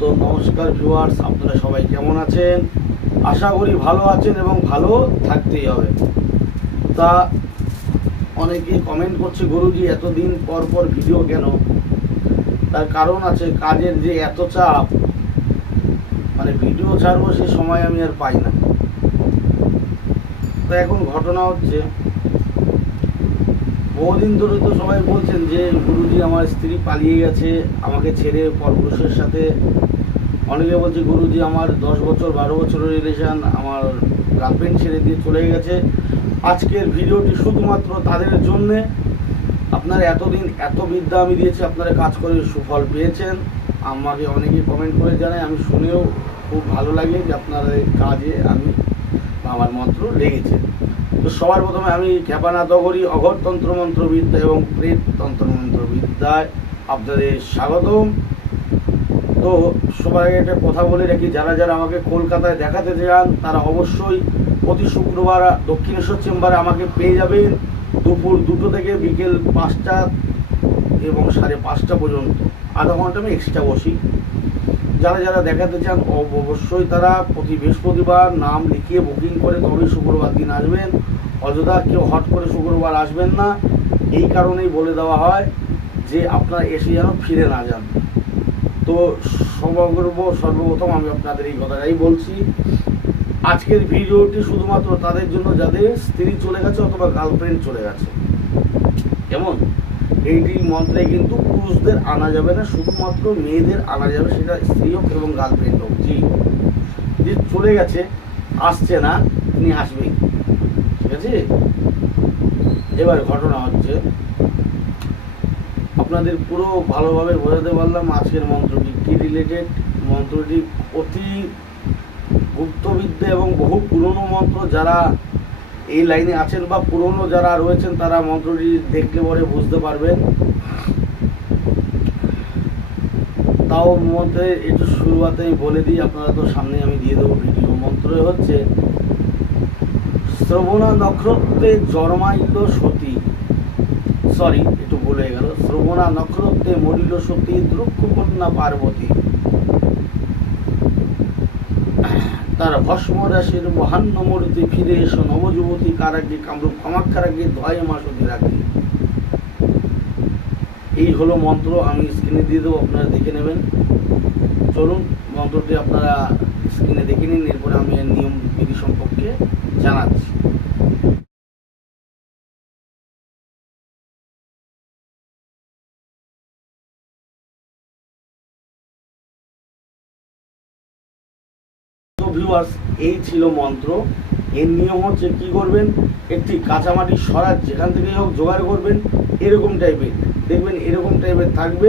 তো নমস্কার ভিউয়ার্স আপনারা সবাই কেমন আছেন? আশা করি ভালো আছেন এবং ভালো থাকতেই হবে। তা অনেকেই কমেন্ট করছে, গুরুজি, এতদিন পর পর ভিডিও কেন? তার কারণ আছে, কাজের যে এত চাপ মানে ভিডিও ছাড়বো সে সময় আমি আর পাই না। তো এখন ঘটনা হচ্ছে বহুদিন ধরে তো সবাই বলছেন যে, গুরুজি, আমার স্ত্রী পালিয়ে গেছে, আমাকে ছেড়ে পরপুরুষের সাথে। অনেকে বলছে, গুরুজি, আমার দশ বছর, বারো বছরের রিলেশান আমার গার্লফ্রেন্ড ছেড়ে দিয়ে চলে গেছে। আজকের ভিডিওটি শুধুমাত্র তাদের জন্যে। আপনার এতদিন এত বিদ্যা আমি দিয়েছি, আপনারা কাজ করে সুফল পেয়েছেন। আমাকে অনেকে কমেন্ট করে জানায়, আমি শুনেও খুব ভালো লাগে যে আপনার কাজে আমি আমার মন্ত্র লেগেছে। তো সবার প্রথমে আমি ক্ষেপানাত করি অঘর তন্ত্রমন্ত্রবিদ্যা এবং প্রেত তন্ত্রমন্ত্রবিদ্যায় আপনাদের স্বাগতম। তো সবাই একটা কথা বলে রাখি, যারা যারা আমাকে কলকাতায় দেখাতে চান, তারা অবশ্যই প্রতি শুক্রবার দক্ষিণেশ্বর চেম্বারে আমাকে পেয়ে যাবেন দুপুর দুটো থেকে বিকেল পাঁচটা এবং সাড়ে পাঁচটা পর্যন্ত। আধা ঘণ্টা আমি এক্সট্রা বসি। যারা যারা দেখাতে চান অবশ্যই তারা প্রতি বৃহস্পতিবার নাম লিখিয়ে বুকিং করে তবেই শুক্রবার দিন আসবেন। অযথা কেউ হট করে শুক্রবার আসবেন না। এই কারণেই বলে দেওয়া হয় যে আপনারা এসে যেন ফিরে না যান। তো সমগ্র সর্বপ্রথম আমি আপনাদের এই কথাটাই বলছি। আজকের ভিডিওটি শুধুমাত্র তাদের জন্য যাদের স্ত্রী চলে গেছে অথবা গার্লফ্রেন্ড চলে গেছে। কেমন? এইটি মন্ত্রে কিন্তু পুরুষদের আনা যাবে না, শুধুমাত্র মেয়েদের আনা যাবে সেটা স্ত্রী হোক এবং গার্লফ্রেন্ড হোক জি। যে চলে গেছে, আসছে না, তিনি আসবেই। ঠিক আছে? এবার ঘটনা হচ্ছে, আপনাদের পুরো ভালোভাবে বোঝাতে পারলাম আজকের মন্ত্রটি কি রিলেটেড মন্ত্রটি অতি গুপ্তবিদ্যা এবং বহু পুরনো মন্ত্র যারা এই লাইনে আছেন বা পুরনো যারা রয়েছেন, তারা মন্ত্রটি দেখলে পরে বুঝতে পারবেন। তাও মধ্যে একটু শুরুয়াতে আমি বলে দিই, আপনারা তো সামনে আমি দিয়ে দেবো ভিডিও। মন্ত্র হচ্ছে, শ্রবণা নক্ষত্রে জন্মাইল সতী। সরি একটু বলে গেল। শ্রবণা নক্ষত্রে মরিল সতী দ্রুক্ষ কন্যা পার্বতী। তার ভস্ম রাশির মহান্ন মূর্তি ফিরে এসো। নবযুবতী কারাগে কামরূপ কামাক্ষারাগ্রী ধয় মাসতি রাখে। এই হলো মন্ত্র, আমি স্ক্রিনে দিয়ে দেবো, আপনারা দেখে নেবেন। চলুন, মন্ত্রটি আপনারা স্ক্রিনে দেখে নিন, এরপরে আমি এর নিয়ম বিধি সম্পর্কে জানাচ্ছি। ভিউয়ার্স এই ছিল মন্ত্র। এর নিয়ম হচ্ছে কি করবেন? একটি কাঁচামাটি সরাজ যেখান থেকেই হোক জোগাড় করবেন, এরকম টাইপের দেখবেন এরকম টাইপের থাকবে,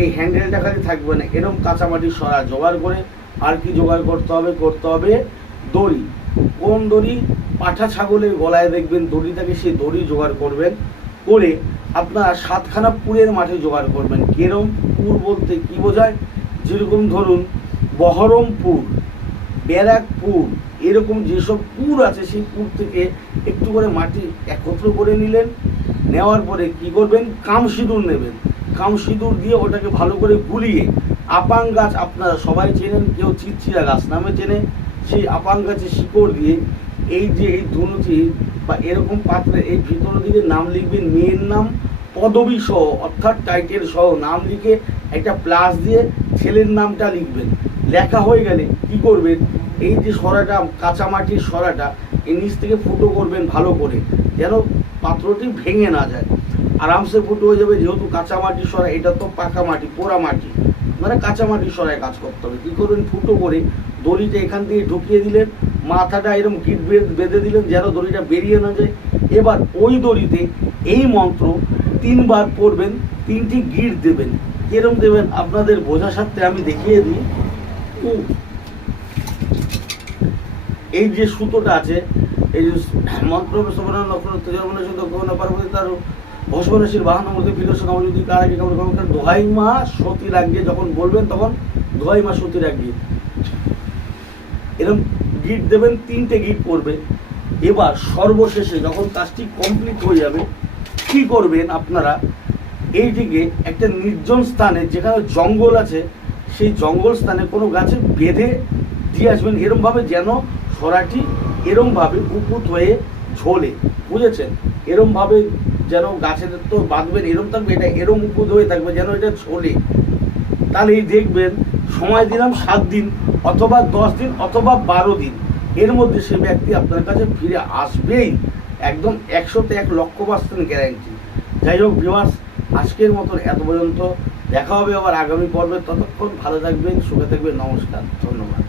এই হ্যান্ডেলটা খালি থাকবে না। এরকম কাঁচামাটি সরা জোগাড় করে আর কি জোগাড় করতে হবে করতে হবে দড়ি। কোন দড়ি? পাঠা ছাগলের গলায় দেখবেন দড়ি থাকে সেই দড়ি জোগাড় করবেন, করে আপনারা সাতখানা পুরের মাঠে জোগাড় করবেন। কেরম? পুর বলতে কি বোঝায়? যেরকম ধরুন, বহরমপুর। ব্যারাকপুর, এরকম যেসব পুর আছে সেই পুর থেকে একটু করে মাটি একত্র করে নিলেন, নেওয়ার পরে কি করবেন? কাম সিঁদুর নেবেন। কাম সিঁদুর দিয়ে ওটাকে ভালো করে গুলিয়ে আপাং গাছ আপনারা সবাই চেনেন, কেউ চিরচিরা গাছ নামে চেনে, সেই আপাং গাছের শিকড় দিয়ে এই যে এই ধনুচি বা এরকম পাত্রে এই ভিতরের দিকে নাম লিখবেন, মেয়ের নাম পদবী সহ, অর্থাৎ টাইটেল সহ নাম লিখে একটা প্লাস দিয়ে ছেলের নামটা লিখবেন। লেখা হয়ে গেলে কি করবেন? এই যে সরাটা, কাঁচামাটির সরাটা এর নিচ থেকে ফুটো করবেন ভালো করে, যেন পাত্রটি ভেঙে না যায়। আরামসে ফুটো হয়ে যাবে, যেহেতু কাঁচামাটির সরা, এটা তো পাকা মাটি, পোড়া মাটি। মানে কাঁচামাটির সরায় কাজ করতে হবে। কী করবেন? ফুটো করে দড়িটা এখান থেকে ঢুকিয়ে দিলেন, মাথাটা এরকম গিট বেঁধে দিলেন, যেন দড়িটা বেরিয়ে না যায়। এবার ওই দড়িতে এই মন্ত্র তিনবার পড়বেন, তিনটি গিট দেবেন। কিরম দেবেন? আপনাদের বোঝা সাথে আমি দেখিয়ে দিই। এই যে সুতোটা আছে, এই যে মন্ত্র কখনো পার্বতী তার ভস্মরাশির বাহান্ন মধ্যে ফিরোস নবজ্যোতি কার আগে কেমন কেমন করে, দোহাই মা সতী লাগিয়ে যখন বলবেন তখন দোহাই মা সতী লাগিয়ে এরকম গিট দেবেন, তিনটে গিট পড়বে। এবার সর্বশেষে যখন কাজটি কমপ্লিট হয়ে যাবে, কি করবেন আপনারা? এইটিকে একটা নির্জন স্থানে যেখানে জঙ্গল আছে, সেই জঙ্গল স্থানে কোনো গাছে বেঁধে দিয়ে আসবেন। এরমভাবে যেন সরাটি এরমভাবে উপুত হয়ে ঝোলে, বুঝেছেন? এরমভাবে যেন গাছের তো বাঁধবেন, এরম থাকবে, এটা এরম উপুত হয়ে থাকবে, যেন এটা ঝোলে। তাহলেই দেখবেন, সময় দিলাম সাত দিন, অথবা দশ দিন, অথবা বারো দিন, এর মধ্যে সে ব্যক্তি আপনার কাছে ফিরে আসবেই। একদম একশোতে এক লক্ষ পার্সেন্ট গ্যারান্টি যাই হোক ভিওয়ার্স আজকের মতন এত পর্যন্ত। দেখা হবে আবার আগামী পর্বে। ততক্ষণ ভালো থাকবেন, সুখে থাকবেন, নমস্কার, ধন্যবাদ।